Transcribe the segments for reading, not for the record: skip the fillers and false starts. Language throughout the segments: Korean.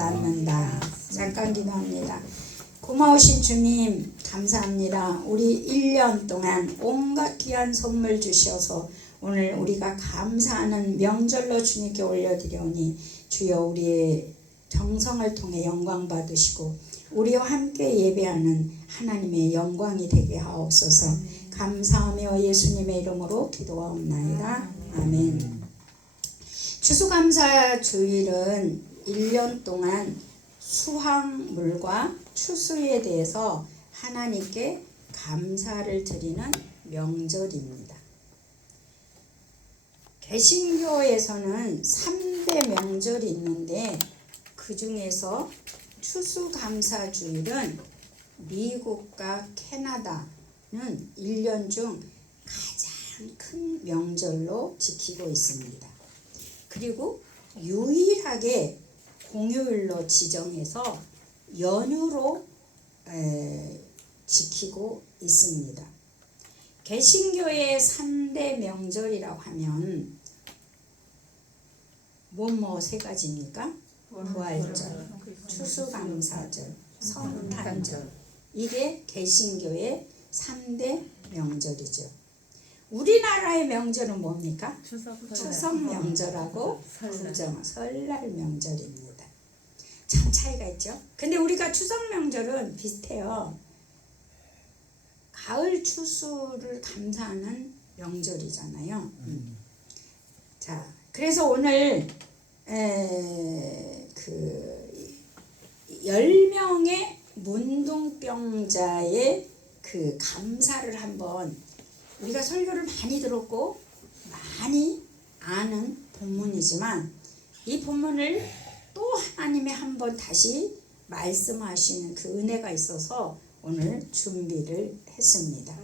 낳는다. 잠깐 기도합니다. 고마우신 주님 감사합니다. 우리 1년 동안 온갖 귀한 선물 주셔서 오늘 우리가 감사하는 명절로 주님께 올려드려오니 주여 우리의 정성을 통해 영광 받으시고 우리와 함께 예배하는 하나님의 영광이 되게 하옵소서. 감사하며 예수님의 이름으로 기도하옵나이다. 아멘. 추수감사 주일은 1년 동안 수확물과 추수에 대해서 하나님께 감사를 드리는 명절입니다. 개신교에서는 3대 명절이 있는데 그 중에서 추수감사주일은 미국과 캐나다는 1년 중 가장 큰 명절로 지키고 있습니다. 그리고 유일하게 공휴일로 지정해서 연휴로 지키고 있습니다. 개신교의 3대 명절이라고 하면 뭐뭐 세 가지입니까? 부활절, 추수감사절, 성탄절. 이게 개신교의 3대 명절이죠. 우리나라의 명절은 뭡니까? 추석 명절하고 구정, 설날 명절입니다. 참 차이가 있죠. 근데 우리가 추석 명절은 비슷해요. 가을 추수를 감사하는 명절이잖아요. 자, 그래서 오늘 10명의 문둥병자의 그 감사를 한번, 우리가 설교를 많이 들었고 많이 아는 본문이지만 이 본문을 또 하나님이 한번 다시 말씀하시는 그 은혜가 있어서 오늘 준비를 했습니다.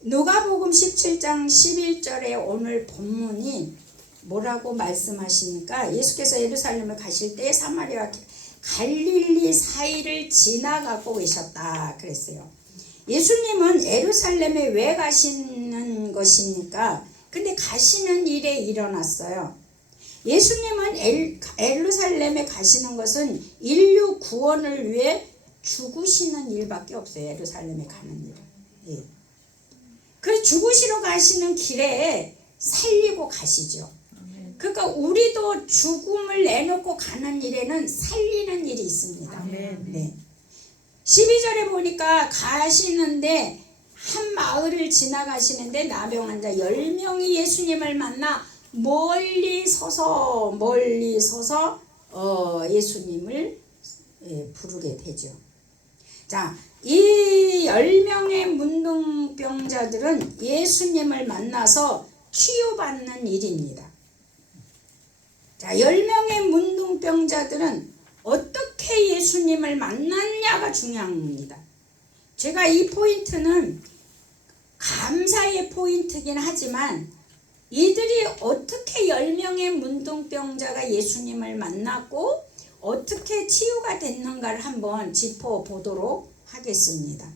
누가복음 17장 11절에 오늘 본문이 뭐라고 말씀하십니까? 예수께서 예루살렘을 가실 때 사마리아와 갈릴리 사이를 지나가고 계셨다 그랬어요. 예수님은 예루살렘에 왜 가시는 것입니까? 근데 가시는 일에 일어났어요. 예수님은 예루살렘에 가시는 것은 인류 구원을 위해 죽으시는 일밖에 없어요. 예루살렘에 가는 일은. 예. 그 죽으시러 가시는 길에 살리고 가시죠. 그러니까 우리도 죽음을 내놓고 가는 일에는 살리는 일이 있습니다. 네. 12절에 보니까 가시는데 한 마을을 지나가시는데 나병 환자 10명이 예수님을 만나 멀리 서서 예수님을 부르게 되죠. 자, 이 10명의 문둥병자들은 예수님을 만나서 치유받는 일입니다. 자, 10명의 문둥병자들은 어떻게 예수님을 만났냐가 중요합니다. 제가 이 포인트는 감사의 포인트긴 하지만 이들이 어떻게 10명의 문둥병자가 예수님을 만났고 어떻게 치유가 됐는가를 한번 짚어보도록 하겠습니다.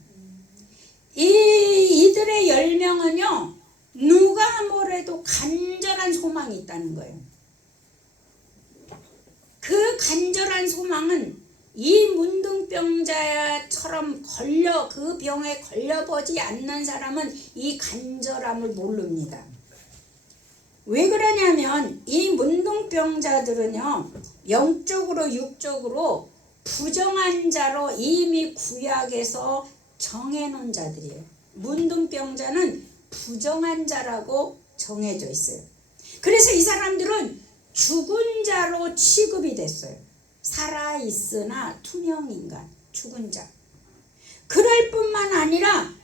이들의 10명은요, 누가 뭐래도 간절한 소망이 있다는 거예요. 그 간절한 소망은 이 문둥병자처럼 그 병에 걸려보지 않는 사람은 이 간절함을 모릅니다. 왜 그러냐면 이 문둥병자들은요, 영적으로 육적으로 부정한 자로 이미 구약에서 정해놓은 자들이에요. 문둥병자는 부정한 자라고 정해져 있어요. 그래서 이 사람들은 죽은 자로 취급이 됐어요. 살아있으나 투명인간, 죽은 자. 그럴 뿐만 아니라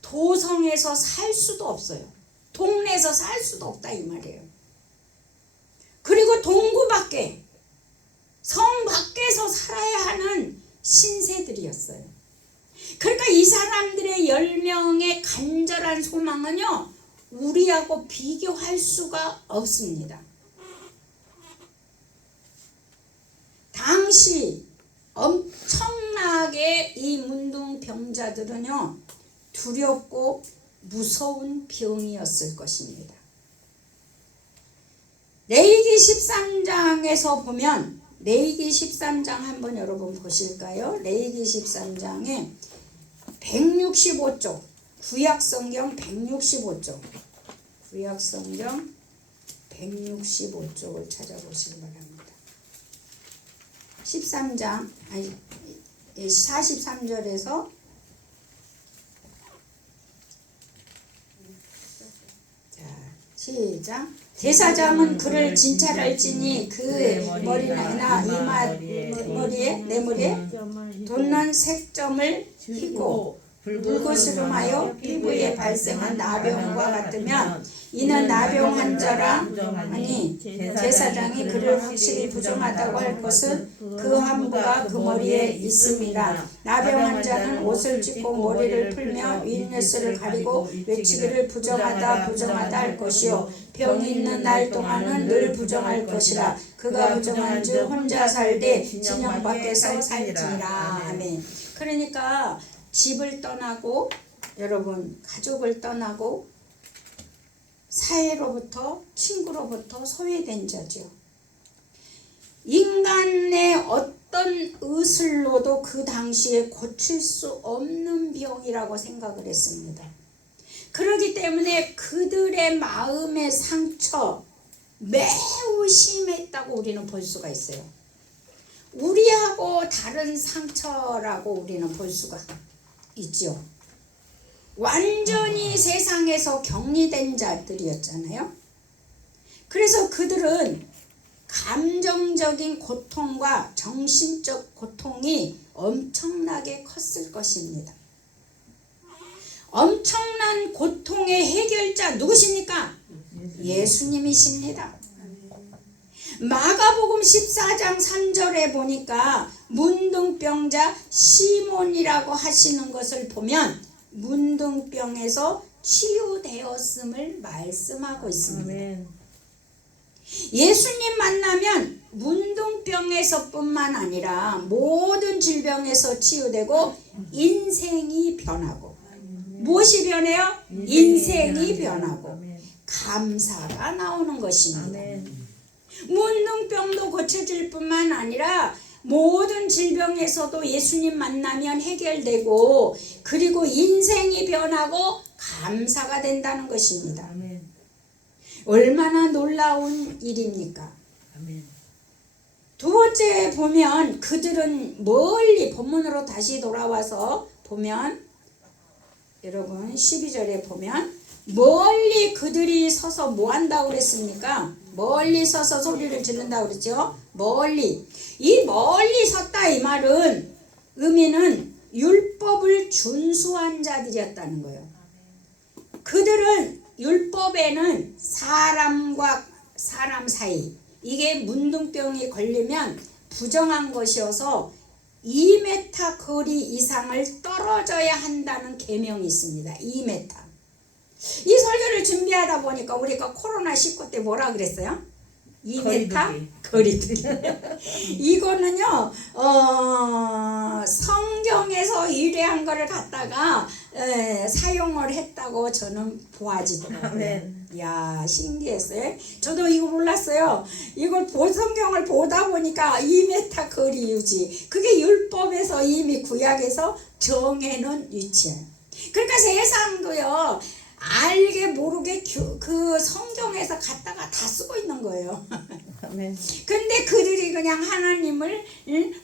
도성에서 살 수도 없어요. 동네에서 살 수도 없다 이 말이에요. 그리고 동구 밖에, 성 밖에서 살아야 하는 신세들이었어요. 그러니까 이 사람들의 10명의 간절한 소망은요, 우리하고 비교할 수가 없습니다. 당시 엄청나게 이 문둥병자들은요, 두렵고 무서운 병이었을 것입니다. 레위기 13장에서 보면 레위기 13장 한번 여러분 보실까요? 레위기 13장에 165쪽 구약성경 165쪽 구약성경 165쪽을 찾아보시기 바랍니다. 13장 아니 43절에서 자 시작. 제사장은 그를 진찰할지니 그 머리나 이마 내 머리에 돋는 색점을 희고 붉으스름하여 피부에 발생한 나병과 같으면 이는 나병 환자라 하니 제사장이 그를 확실히 부정하다고 할 것은 그 함부가 그 머리에 있음이라. 나병 환자는 옷을 찢고 머리를 풀며 윗뉴스를 가리고 외치기를 부정하다 부정하다 할 것이요 병이 있는 날 동안은 늘 부정할 것이라. 그가 부정한즉 혼자 살되 진영 밖에서 살지니라. 아멘. 그러니까 집을 떠나고 여러분 가족을 떠나고 사회로부터 친구로부터 소외된 자죠. 인간의 어떤 의술로도 그 당시에 고칠 수 없는 병이라고 생각을 했습니다. 그렇기 때문에 그들의 마음의 상처 매우 심했다고 우리는 볼 수가 있어요. 우리하고 다른 상처라고 우리는 볼 수가 있죠. 완전히 세상에서 격리된 자들이었잖아요. 그래서 그들은 감정적인 고통과 정신적 고통이 엄청나게 컸을 것입니다. 엄청난 고통의 해결자 누구십니까? 예수님이십니다. 마가복음 14장 3절에 보니까 문둥병자 시몬이라고 하시는 것을 보면 문둥병에서 치유되었음을 말씀하고 있습니다. 아멘. 예수님 만나면 문둥병에서뿐만 아니라 모든 질병에서 치유되고 인생이 변하고 무엇이 변해요? 인생이 변하고 감사가 나오는 것입니다. 문둥병도 고쳐질 뿐만 아니라 모든 질병에서도 예수님 만나면 해결되고 그리고 인생이 변하고 감사가 된다는 것입니다. 아멘. 얼마나 놀라운 일입니까? 아멘. 두 번째 보면 그들은 멀리 본문으로 다시 돌아와서 보면 여러분 12절에 보면 멀리 그들이 서서 뭐 한다고 그랬습니까? 멀리 서서 소리를 지른다고 그랬죠. 멀리. 이 멀리 섰다 이 말은 의미는 율법을 준수한 자들이었다는 거예요. 그들은 율법에는 사람과 사람 사이 이게 문둥병이 걸리면 부정한 것이어서 2m 거리 이상을 떨어져야 한다는 계명이 있습니다. 2m. 이 설교를 준비하다 보니까 우리가 코로나19 때 뭐라 그랬어요? 2m 거리두기. 이거는요 성경에서 유래한 거를 갖다가 사용을 했다고 저는 보아지더라고요. 야 신기했어요. 저도 이거 몰랐어요. 이걸 성경을 보다 보니까 2m 거리 유지. 그게 율법에서 이미 구약에서 정해놓은 위치예요. 그러니까 세상도요 알게 모르게 그 성경에서 갖다가 다 쓰고 있는 거예요. 근데 그들이 그냥 하나님을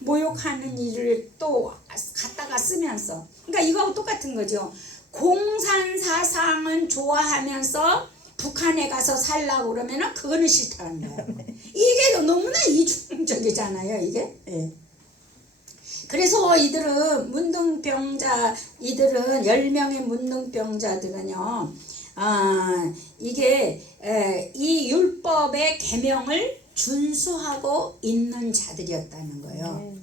모욕하는 일을 또 갖다가 쓰면서 그러니까 이거하고 똑같은 거죠. 공산사상은 좋아하면서 북한에 가서 살라고 그러면은 그거는 싫다는 거예요. 이게 너무나 이중적이잖아요 이게. 예. 그래서 이들은 문둥병자 이들은 10명의 문둥병자들은요 이게 이 율법의 계명을 준수하고 있는 자들이었다는 거예요.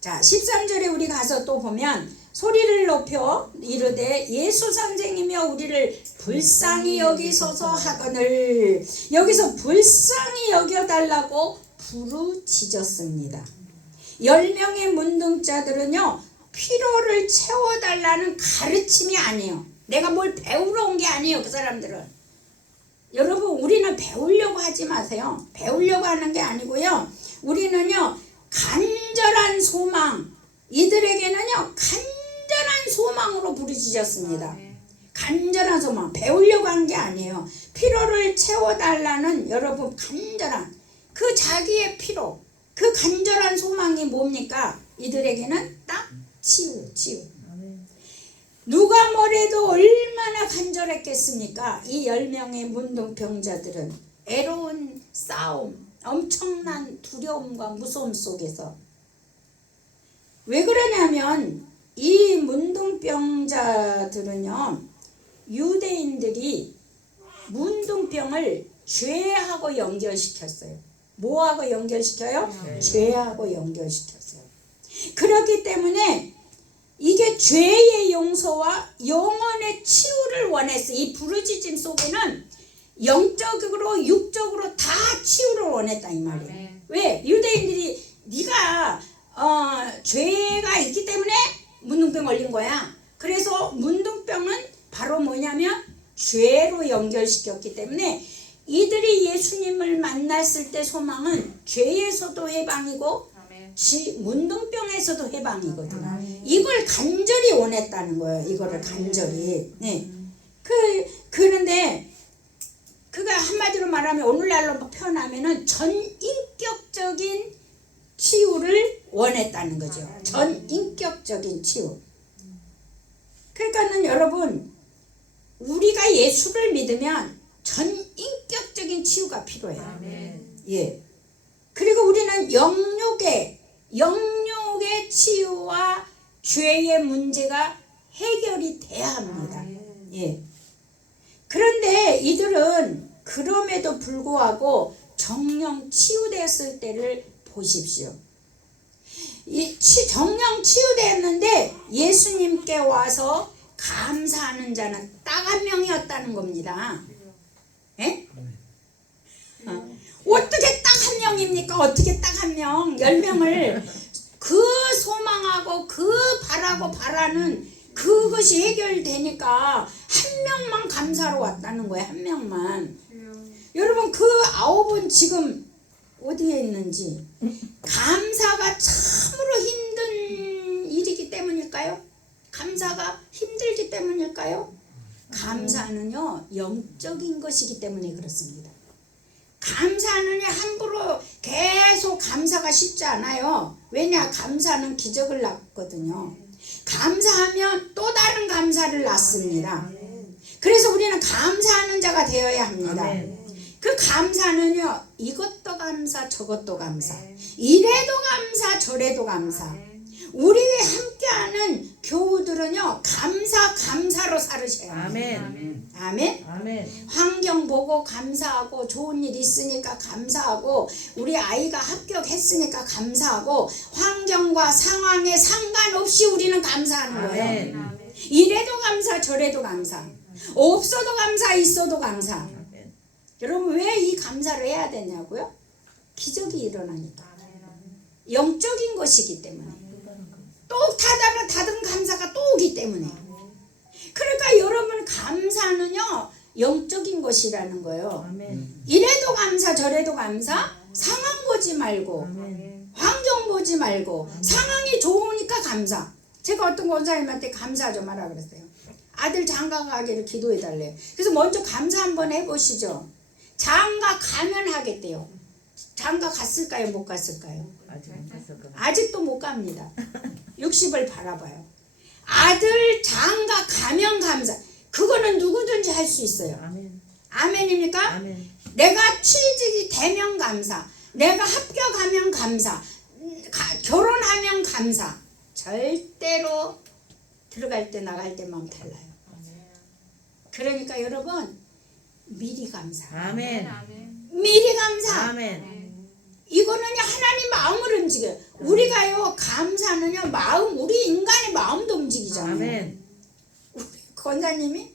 자 13절에 우리 가서 또 보면 소리를 높여 이르되 예수 선생이며 우리를 불쌍히 여기소서 하거늘 여기서 불쌍히 여겨달라고 부르짖었습니다. 10명의 문둥자들은요 피로를 채워달라는 가르침이 아니에요. 내가 뭘 배우러 온 게 아니에요. 그 사람들은. 여러분 우리는 배우려고 하지 마세요. 배우려고 하는 게 아니고요. 우리는요 간절한 소망, 이들에게는요 간절한 소망으로 부르짖었습니다. 간절한 소망, 배우려고 한 게 아니에요. 피로를 채워달라는 여러분 간절한 그 자기의 피로, 그 간절한 소망이 뭡니까? 이들에게는 딱 치유. 누가 뭐래도 얼마나 간절했겠습니까? 이 10명의 문둥병자들은 애로운 싸움, 엄청난 두려움과 무서움 속에서, 왜 그러냐면 이 문둥병자들은요 유대인들이 문둥병을 죄하고 연결시켰어요. 뭐하고 연결시켜요? 죄하고 연결시켰어요. 그렇기 때문에 이게 죄의 용서와 영혼의 치유를 원했어요. 이 부르짖음 속에는 영적으로 육적으로 다 치유를 원했다 이 말이에요. 왜? 유대인들이 네가 죄가 있기 때문에 문둥병 걸린 거야. 그래서 문둥병은 바로 뭐냐면 죄로 연결시켰기 때문에 이들이 예수님을 만났을 때 소망은 죄에서도 해방이고 문둥병에서도 해방이거든요. 이걸 간절히 원했다는 거예요. 이거를 간절히. 네. 그런데 그가 한마디로 말하면 오늘날로 표현하면은 전인격적인 치유를 원했다는 거죠. 전인격적인 치유. 그러니까는 여러분 우리가 예수를 믿으면 전인격적인 치유가 필요해요. 예. 그리고 우리는 영육의 치유와 죄의 문제가 해결이 돼야 합니다. 예. 그런데 이들은 그럼에도 불구하고 정령 치유됐을 때를 보십시오. 정령 치유됐는데 예수님께 와서 감사하는 자는 딱 한 명이었다는 겁니다. 예? 어떻게 딱 한 명입니까? 어떻게 딱 한 명? 10명을 그 소망하고 그 바라는 그것이 해결되니까 한 명만 감사로 왔다는 거예요. 한 명만. 여러분 그 9은 지금 어디에 있는지. 감사가 참으로 힘든 일이기 때문일까요? 감사가 힘들기 때문일까요? 감사는요 영적인 것이기 때문에 그렇습니다. 감사는요 함부로 계속 감사가 쉽지 않아요. 왜냐? 감사는 기적을 낳거든요. 감사하면 또 다른 감사를 낳습니다. 그래서 우리는 감사하는 자가 되어야 합니다. 그 감사는요 이것도 감사 저것도 감사, 이래도 감사 저래도 감사. 우리와 함께하는 교우들은요 감사로 살으셔야 합니다. 아멘. 환경 보고 감사하고, 좋은 일 있으니까 감사하고, 우리 아이가 합격했으니까 감사하고, 환경과 상황에 상관없이 우리는 감사하는 거예요. 이래도 감사 저래도 감사, 없어도 감사 있어도 감사. 여러분 왜 이 감사를 해야 되냐고요? 기적이 일어나니까. 영적인 것이기 때문에. 또 다른 감사가 또 오기 때문에. 그러니까 여러분 감사는요 영적인 것이라는 거예요. 이래도 감사 저래도 감사, 상황 보지 말고 환경 보지 말고 상황이 좋으니까 감사. 제가 어떤 권사님한테 감사 좀 하라 그랬어요. 아들 장가 가기를 기도해 달래요. 그래서 먼저 감사 한번 해보시죠. 장가 가면 하겠대요. 장가 갔을까요? 못 갔을까요? 아직도 못 갑니다. 60을 바라봐요. 아들 장가 가면 감사. 그거는 누구든지 할 수 있어요. 아멘입니까? 내가 취직이 되면 감사, 내가 합격하면 감사, 결혼하면 감사. 절대로 들어갈 때 나갈 때 마음 달라요. 그러니까 여러분 미리 감사. 미리 감사. 이거는요 하나님 마음을 움직여요. 우리가요 감사는요 우리 인간의 마음도 움직이잖아요. 우리 권사님이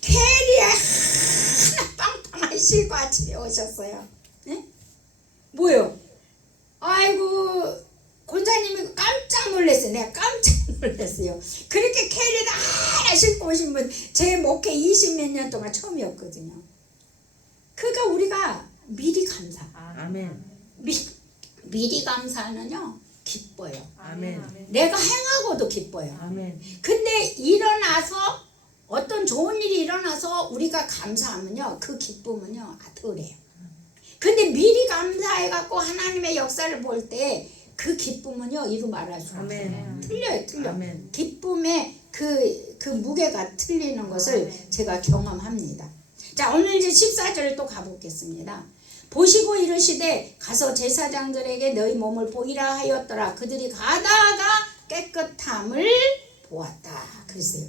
캐리에 하나 빵빵한 싣고 아침에 오셨어요. 네? 뭐요? 아이고 권사님이 깜짝 놀랐어요. 내가 깜짝 놀랐어요. 그렇게 캐리를 하나 싣고 오신 분 제 목회 20몇 년 동안 처음이었거든요. 그러니까 우리가 미리 감사. 미리 감사는요 기뻐요. 아멘. 내가 행하고도 기뻐요. 아멘. 근데 일어나서 어떤 좋은 일이 일어나서 우리가 감사하면요 그 기쁨은요 덜해요. 근데 미리 감사해갖고 하나님의 역사를 볼 때 그 기쁨은요 이루 말할 수 없어요. 아멘. 틀려요, 틀려. 아멘. 기쁨의 그 무게가 틀리는 것을 제가 경험합니다. 자, 오늘 이제 14절을 또 가보겠습니다. 보시고 이르시되 가서 제사장들에게 너희 몸을 보이라 하였더라. 그들이 가다가 깨끗함을 보았다. 그랬어요.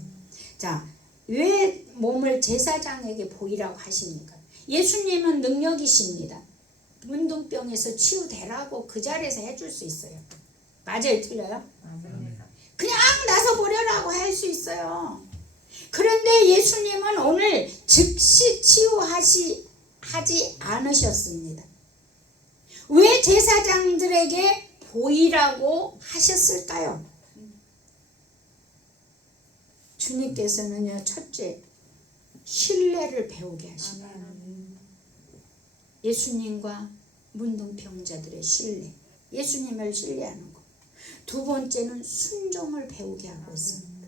자, 왜 몸을 제사장에게 보이라고 하십니까? 예수님은 능력이십니다. 문둥병에서 치유되라고 그 자리에서 해줄 수 있어요. 맞아요, 틀려요? 아멘. 그냥 나서 보려라고 할 수 있어요. 그런데 예수님은 오늘 즉시 치유하지 않으셨습니다. 왜 제사장들에게 보이라고 하셨을까요? 주님께서는요, 첫째, 신뢰를 배우게 하십니다. 예수님과 문둥병자들의 신뢰, 예수님을 신뢰하는 것. 두 번째는 순종을 배우게 하고 있습니다.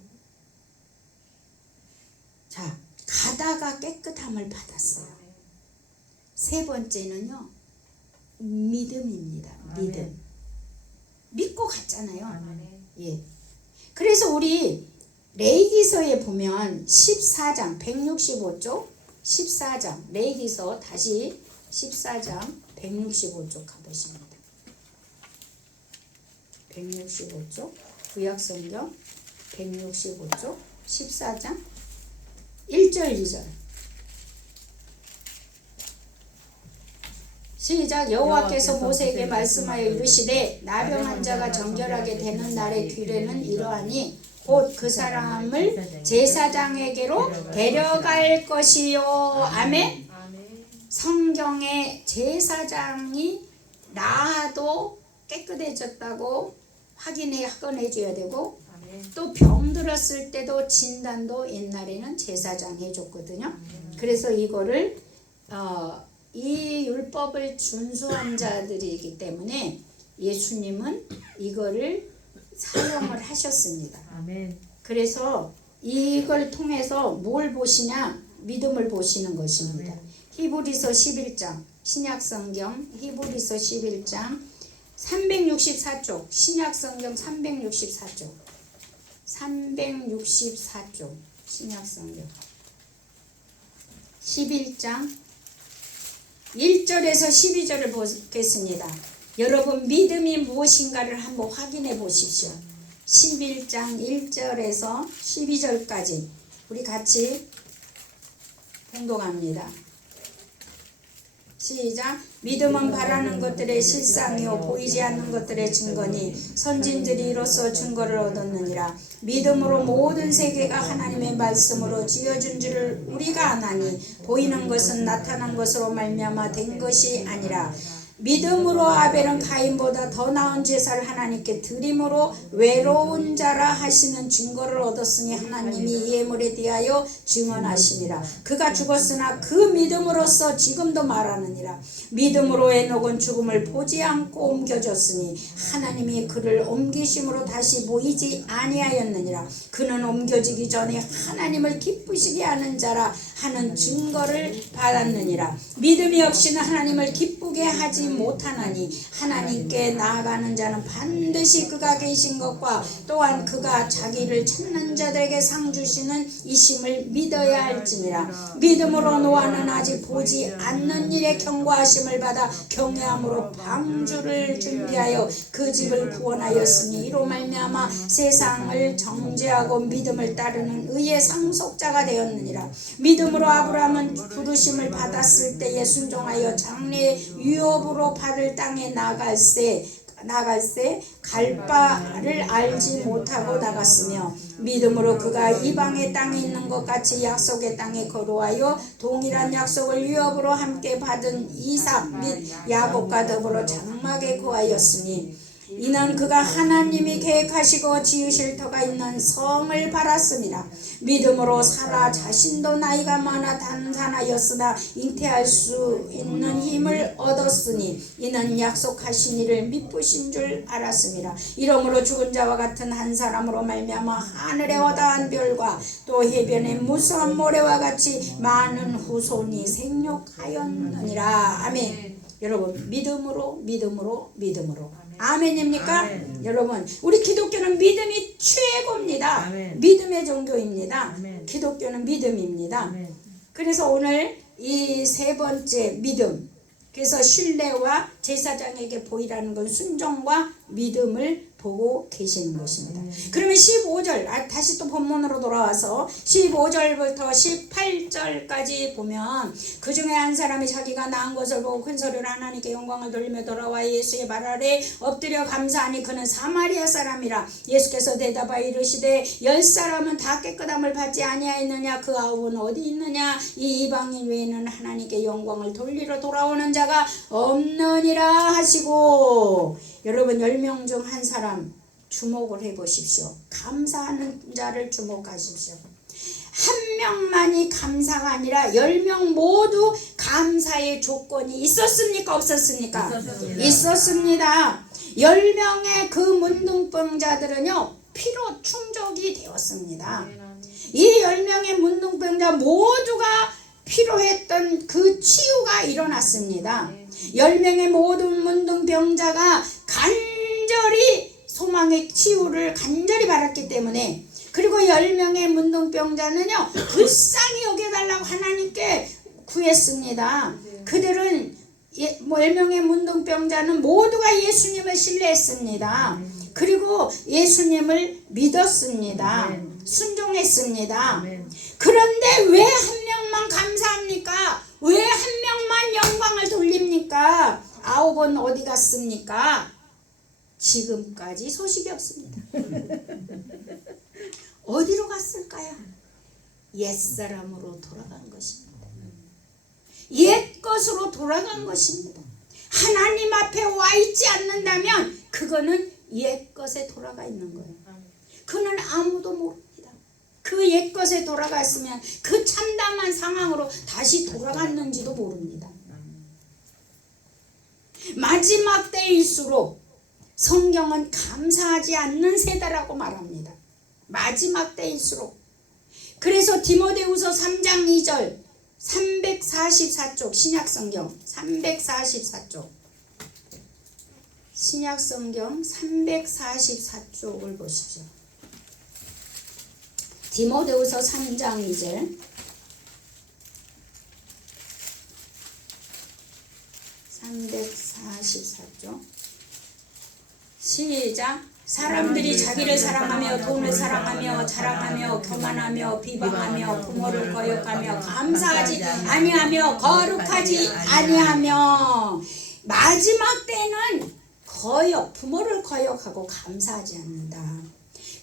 자, 가다가 깨끗함을 받았어요. 세 번째는요, 믿음입니다. 믿음. 믿고 갔잖아요. 예. 그래서 우리 레위기서에 보면 14장 165쪽 14장 레위기서 다시 14장 165쪽 가보십니다. 165쪽 구약성경 165쪽 14장 1절 2절 시작. 여호와께서 모세에게 말씀하여 이르시되 나병한 자가 정결하게 되는 날의 뒤례는 이러하니 곧 그 사람을 제사장에게로 데려갈 것이요. 아멘. 성경에 제사장이 나아도 깨끗해졌다고 확인해 줘야 되고 또 병 들었을 때도 진단도 옛날에는 제사장이 해줬거든요. 그래서 이거를 이 율법을 준수한 자들이기 때문에 예수님은 이거를 사용을 하셨습니다. 그래서 이걸 통해서 뭘 보시냐? 믿음을 보시는 것입니다. 히브리서 11장 신약성경 히브리서 11장 364쪽 신약성경 364쪽 신약성경 11장 1절에서 12절을 보겠습니다. 여러분 믿음이 무엇인가를 한번 확인해 보십시오. 11장 1절에서 12절까지 우리 같이 봉독합니다. 시작. 믿음은 바라는 것들의 실상이요 보이지 않는 것들의 증거니 선진들이 이로써 증거를 얻었느니라. 믿음으로 모든 세계가 하나님의 말씀으로 지어준 줄을 우리가 아나니 보이는 것은 나타난 것으로 말미암아 된 것이 아니라 믿음으로 아벨은 가인보다 더 나은 제사를 하나님께 드림으로 외로운 자라 하시는 증거를 얻었으니 하나님이 이 예물에 대하여 증언하시니라. 그가 죽었으나 그 믿음으로써 지금도 말하느니라. 믿음으로 에녹은 죽음을 보지 않고 옮겨졌으니 하나님이 그를 옮기심으로 다시 보이지 아니하였느니라. 그는 옮겨지기 전에 하나님을 기쁘시게 하는 자라 하는 증거를 받았느니라. 믿음이 없이는 하나님을 기쁘게 하지 못하나니 하나님께 나아가는 자는 반드시 그가 계신 것과 또한 그가 자기를 찾는 자들에게 상 주시는 이심을 믿어야 할지니라. 믿음으로 노아는 아직 보지 않는 일에 경고하심을 받아 경외함으로 방주를 준비하여 그 집을 구원하였으니 이로 말미암아 세상을 정죄하고 믿음을 따르는 의의 상속자가 되었느니라. 믿음으로 아브라함은 부르심을 받았을 때에 순종하여 장래의 유업으로 발을 땅에 나갈새 갈 바를 알지 못하고 나갔으며 믿음으로 그가 이방의 땅에 있는 것 같이 약속의 땅에 거루하여 동일한 약속을 유업으로 함께 받은 이삭 및 야곱과 더불어 장막에 거하였으니 이는 그가 하나님이 계획하시고 지으실 터가 있는 성을 바랐습니다. 믿음으로 사라 자신도 나이가 많아 단산하였으나 잉태할 수 있는 힘을 얻었으니 이는 약속하신 이를 미쁘신 줄 알았습니다. 이러므로 죽은 자와 같은 한 사람으로 말미암아 하늘에 어다한 별과 또 해변의 무수한 모래와 같이 많은 후손이 생육하였느니라. 아멘. 여러분, 믿음으로 아멘입니까? 아멘. 여러분, 우리 기독교는 믿음이 최고입니다. 아멘. 믿음의 종교입니다. 아멘. 기독교는 믿음입니다. 아멘. 그래서 오늘 이 세 번째 믿음, 그래서 신뢰와 제사장에게 보이라는 건 순종과 믿음을 보고 계시는 것입니다. 그러면 15절, 다시 또 본문으로 돌아와서 15절부터 18절까지 보면 그 중에 한 사람이 자기가 낳은 것을 보고 큰 소리로 하나님께 영광을 돌리며 돌아와 예수의 발 아래 엎드려 감사하니 그는 사마리아 사람이라. 예수께서 대답하여 이르시되 10사람은 다 깨끗함을 받지 아니하였느냐? 그 9은 어디 있느냐? 이 이방인 외에는 하나님께 영광을 돌리러 돌아오는 자가 없느니라 하시고. 여러분, 10명 중 한 사람 주목을 해보십시오. 감사하는 자를 주목하십시오. 한 명만이 감사가 아니라 10명 모두 감사의 조건이 있었습니까? 없었습니까? 있었습니다. 10명의 그 문둥병자들은요, 피로 충족이 되었습니다. 이 10명의 문둥병자 모두가 필요했던 그 치유가 일어났습니다. 10명의 모든 문둥병자가 간절히 소망의 치유를 간절히 바랐기 때문에, 그리고 10명의 문둥병자는요 불쌍히 여겨달라고 하나님께 구했습니다. 그들은 10명의 문둥병자는 모두가 예수님을 신뢰했습니다. 그리고 예수님을 믿었습니다. 순종했습니다. 그런데 왜 한 명만 감사합니까? 왜 한 명만 영광을 돌립니까? 9은 어디 갔습니까? 지금까지 소식이 없습니다. 어디로 갔을까요? 옛사람으로 돌아간 것입니다. 옛것으로 돌아간 것입니다. 하나님 앞에 와 있지 않는다면 그거는 옛것에 돌아가 있는 거예요. 그는 아무도 모릅니다. 그 옛것에 돌아갔으면 그 참담한 상황으로 다시 돌아갔는지도 모릅니다. 마지막 때일수록 성경은 감사하지 않는 세대라고 말합니다. 마지막 때일수록. 그래서 디모데후서 3장 2절 344쪽 신약성경 344쪽 신약성경 344쪽을 보십시오. 디모데후서 3장 2절 344쪽 시작. 사람들이 자기를 사랑하며 돈을 사랑하며 자랑하며 교만하며 비방하며 부모를 거역하며 감사하지 아니하며 거룩하지 아니하며. 마지막 때는 부모를 거역하고 감사하지 않는다.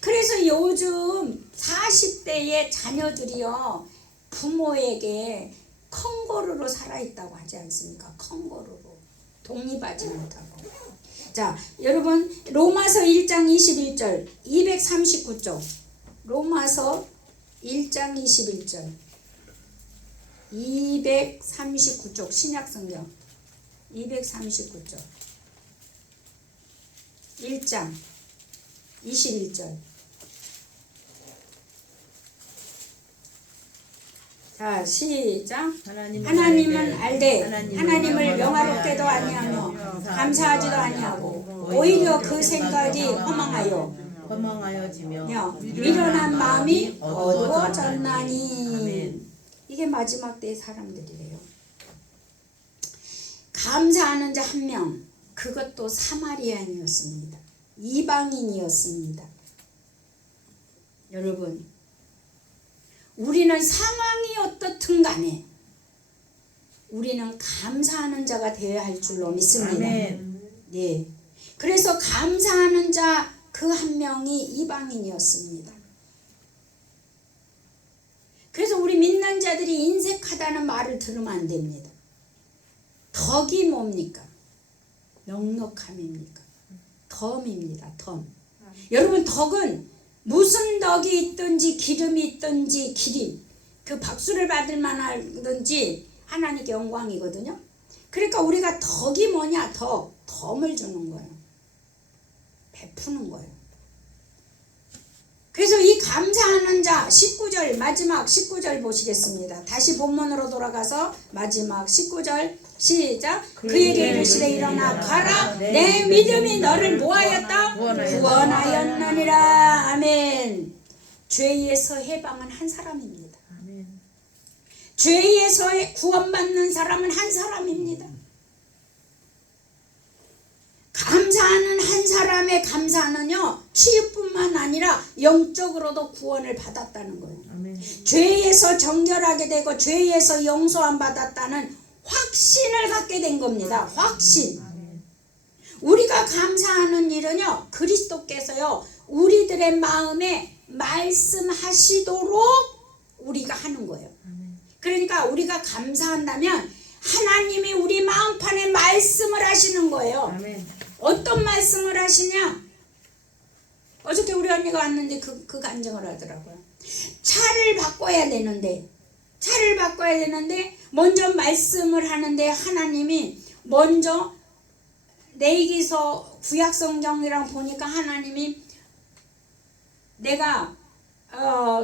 그래서 요즘 40대의 자녀들이요 부모에게 컹고르로 살아있다고 하지 않습니까? 컹고르로 독립하지 못하고. 자, 여러분 로마서 1장 21절 239쪽 로마서 1장 21절 239쪽 신약성경 239쪽 1장 21절. 자, 시작. 하나님은 알되 하나님을 영화롭게도 아니하며 감사하지도 아니하고 오히려 그 생각이 허망하여지며 미련한 마음이 어두워졌나니. 이게 마지막 때의 사람들이래요. 감사하는 자 한 명, 그것도 사마리아인이었습니다. 이방인이었습니다. 여러분, 우리는 상황이 어떻든 간에 우리는 감사하는 자가 되어야 할 줄로 믿습니다. 아멘. 네. 그래서 감사하는 자 그 한 명이 이방인이었습니다. 그래서 우리 믿는 자들이 인색하다는 말을 들으면 안 됩니다. 덕이 뭡니까? 넉넉함입니까? 덤입니다. 덤. 여러분 덕은 무슨 덕이 있든지 기름이 있든지 기림 그 박수를 받을 만하든지 하나님께 영광이거든요. 그러니까 우리가 덕이 뭐냐? 덤을 주는 거예요. 베푸는 거예요. 그래서 이 감사하는 자 19절 마지막 19절 보시겠습니다. 다시 본문으로 돌아가서 마지막 19절 시작. 그에게 이르시되 일어나 가라 내 믿음이 너를 뭐하였다? 구원하였느니라. 아멘. 죄에서 해방한 한 사람입니다. 죄에서 구원받는 사람은 한 사람입니다. 감사하는 한 사람의 감사는요 치유뿐만 아니라 영적으로도 구원을 받았다는 거예요. 아멘. 죄에서 정결하게 되고 죄에서 용서함 받았다는 확신을 갖게 된 겁니다. 확신. 아멘. 우리가 감사하는 일은요 그리스도께서요 우리들의 마음에 말씀하시도록 우리가 하는 거예요. 아멘. 그러니까 우리가 감사한다면 하나님이 우리 마음판에 말씀을 하시는 거예요. 아멘. 어떤 말씀을 하시냐? 어저께 우리 언니가 왔는데 그 간증을 하더라고요. 차를 바꿔야 되는데 먼저 말씀을 하는데 하나님이 먼저 레위기서 구약성경이랑 보니까 하나님이 내가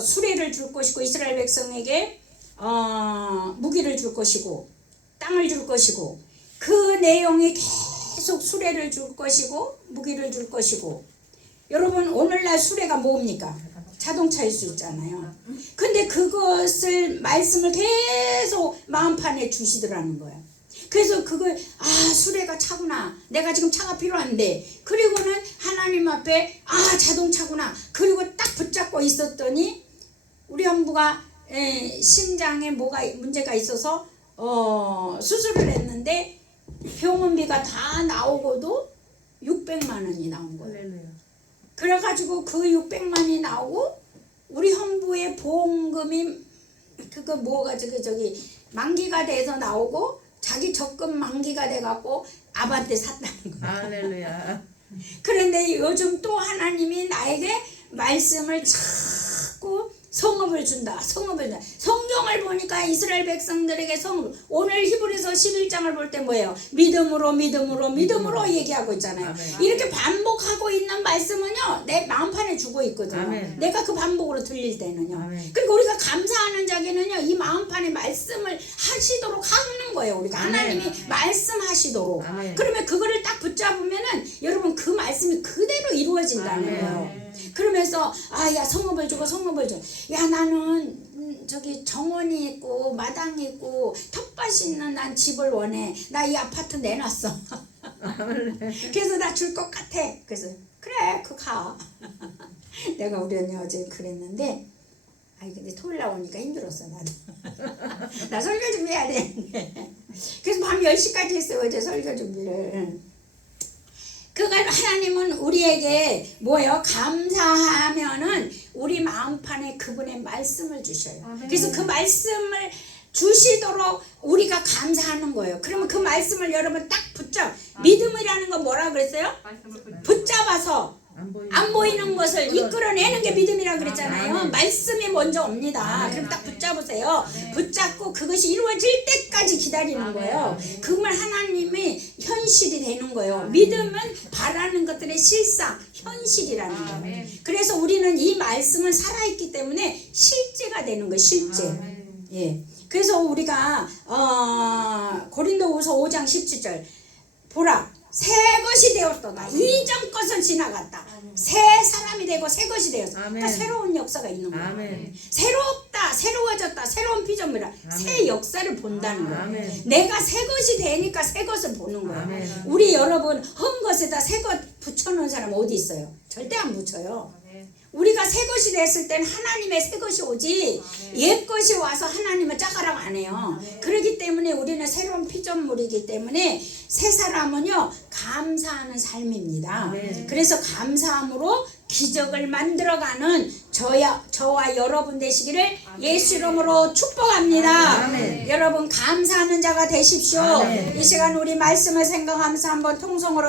수레를 줄 것이고 이스라엘 백성에게 무기를 줄 것이고 땅을 줄 것이고 그 내용이 계속 수레를 줄 것이고 무기를 줄 것이고 여러분 오늘날 수레가 뭡니까? 자동차일 수 있잖아요. 근데 그것을 말씀을 계속 마음판에 주시더라는 거예요. 그래서 그걸 수레가 차구나 내가 지금 차가 필요한데 그리고는 하나님 앞에 자동차구나 그리고 딱 붙잡고 있었더니 우리 형부가 심장에 뭐가 문제가 있어서 수술을 했는데 병원비가 다 나오고도 600만 원이 나온 거예요. 그래가지고 그 600만이 나오고 우리 형부의 보험금이 그거 뭐가 저기 만기가 돼서 나오고 자기 적금 만기가 돼갖고 아반떼 샀다는 거예요. 할렐루야. 그런데 요즘 또 하나님이 나에게 말씀을 자꾸 성읍을 준다. 성경을 보니까 이스라엘 백성들에게 성읍. 오늘 히브리서 11장을 볼 때 뭐예요? 믿음으로 얘기하고 있잖아요. 아멘. 이렇게 반복하고 있는 말씀은요. 내 마음판에 주고 있거든요. 아멘. 내가 그 반복으로 들릴 때는요. 아멘. 그리고 우리가 감사하는 자에는요. 이 마음판에 말씀을 하시도록 하는 거예요. 우리가 아멘. 하나님이 말씀하시도록. 아멘. 그러면 그거를 딱 붙잡으면은 여러분 그 말씀이 그대로 이루어진다는 아멘. 거예요. 그러면서 야 성읍을 주고 야 나는 저기 정원이 있고 마당이 있고 텃밭이 있는 난 집을 원해. 나 이 아파트 내놨어. 그래서 나 줄 것 같아. 그래서 그래 그 가. 내가 우리 언니 어제 그랬는데 근데 토요일 날 오니까 힘들었어 나도. 나 설교 준비해야 되는데. 그래서 밤 10시까지 했어요 어제 설교 준비를. 그걸 하나님은 우리에게 뭐예요? 감사하면은 우리 마음판에 그분의 말씀을 주셔요. 아멘. 그래서 그 말씀을 주시도록 우리가 감사하는 거예요. 그러면 그 말씀을 여러분 딱 붙잡. 믿음이라는 건 뭐라 그랬어요? 붙잡아서 안 보이는 것을 이끌어내는 게 믿음이라고 그랬잖아요. 말씀이 먼저 옵니다. 그럼 딱 붙잡으세요. 붙잡고 그것이 이루어질 때까지 기다리는 거예요. 그러면 하나님의 현실이 되는 거예요. 믿음은 바라는 것들의 실상, 현실이라는 거예요. 그래서 우리는 이 말씀은 살아있기 때문에 실제가 되는 거예요. 실제. 예. 그래서 우리가 고린도후서 5장 17절 보라 새 것이 되었도다. 이전 것은 지나갔다. 새 사람이 되고 새 것이 되었어. 그러니까 새로운 역사가 있는 거야. 아멘. 새롭다, 새로워졌다, 새로운 피조물이라 새 역사를 본다는 거야. 내가 새 것이 되니까 새 것을 보는 거야. 아멘. 우리 여러분 헛 것에다 새 것 붙여놓은 사람 어디 있어요? 절대 안 붙여요. 우리가 새 것이 됐을 땐 하나님의 새 것이 오지 옛 것이 와서 하나님을 짜가라고 안 해요. 그렇기 때문에 우리는 새로운 피조물이기 때문에 새 사람은요 감사하는 삶입니다. 그래서 감사함으로 기적을 만들어가는 저와 여러분 되시기를 예수 이름으로 축복합니다. 여러분 감사하는 자가 되십시오. 이 시간 우리 말씀을 생각하면서 한번 통성으로